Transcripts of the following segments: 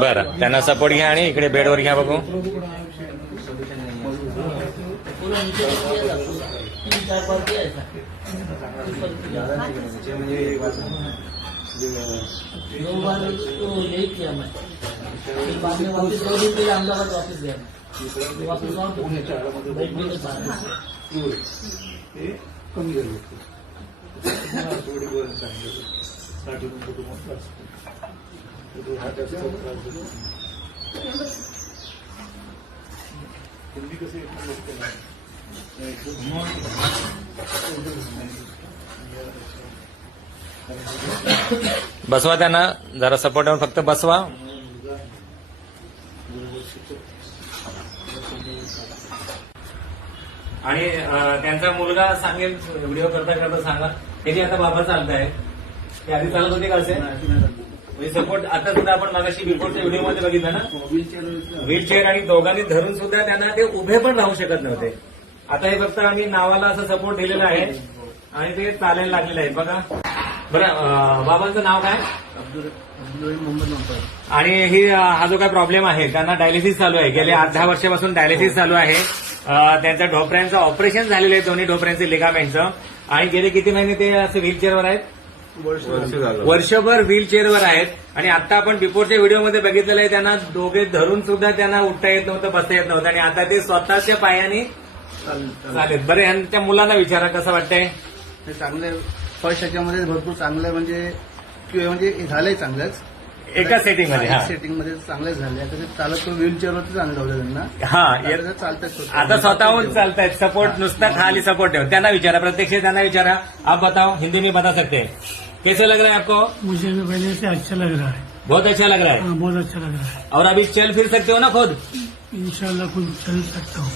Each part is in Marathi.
बरं, त्यांना सपोर्ट घ्या आणि इकडे बेडवर घ्या बघू. यही किया मैं बाद में वापस 2 दिन के लिए अहमदाबाद वापस गया वापस और कमी झाली थोडी गरज सांगितलं तुम्ही कसं बसवा त्यांना जरा सपोर्ट देऊन फक्त बसवा. आणि त्यांचा मुलगा सांगेल व्हिडिओ करता करता सांगा त्याची आता बाबा चालताय ते आधी चालत होते का असे म्हणजे सपोर्ट. आता सुद्धा आपण मागाशी बिफोरच्या व्हिडिओमध्ये बघितलं ना व्हीलचेअर आणि दोघांनी धरून सुद्धा त्यांना ते उभे पण राहू शकत नव्हते. आता हे फक्त आम्ही नावाला असं सपोर्ट दिलेला आहे आणि ते चालायला लागलेलं आहे बघा. बरं, बाबांचं नाव काय? आणि ही हा जो काय प्रॉब्लेम आहे त्यांना डायलिसिस चालू आहे. गेले 8-10 वर्षापासून डायलिसिस चालू आहे. त्यांच्या ढोपऱ्यांचं ऑपरेशन झालेलं आहे, दोन्ही ढोपऱ्यांचे लिगामेंटचं. आणि गेले किती महिने ते असे व्हीलचेअरवर आहेत? वर्षभर व्हीलचेअरवर आहेत. आणि आता आपण बिफोरच्या व्हिडिओमध्ये बघितलेलं आहे त्यांना दोघे धरून सुद्धा त्यांना उठता येत नव्हतं, बसता येत नव्हतं. आणि आता ते स्वतःच्या पायाने चालेल. बरं, ह्यांच्या मुलांना विचारा कसं वाटतंय? चांगले फर्स्ट ह्याच्यामध्ये भरपूर चांगलं म्हणजे झालंय चांगलंच एका सेटिंगमध्ये. सेटिंगमध्ये चांगलंच झालंय. आता ते चालत तो व्हीलचेअरवरती चांगलं ठेवलं त्यांना. हा, चालतात आता स्वतःहून चालतायत. सपोर्ट नुसता खाली सपोर्ट ठेवून त्यांना विचारा, प्रत्यक्ष त्यांना विचारा. आप बताओ, हिंदी में बता सकते हैं कैसे लग रहा है आपको? मुझे भी पहले से अच्छा लग रहा है. बहुत अच्छा लग रहा है. हाँ, बहुत अच्छा लग रहा है. और अभी चल फिर सकते हो ना खुद? इंशाल्लाह खुद चल सकता हूँ.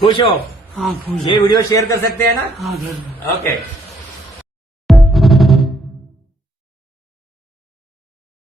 खुश हो? हाँ खुश ये वीडियो शेयर कर सकते हैं ना? हाँ घर ओके.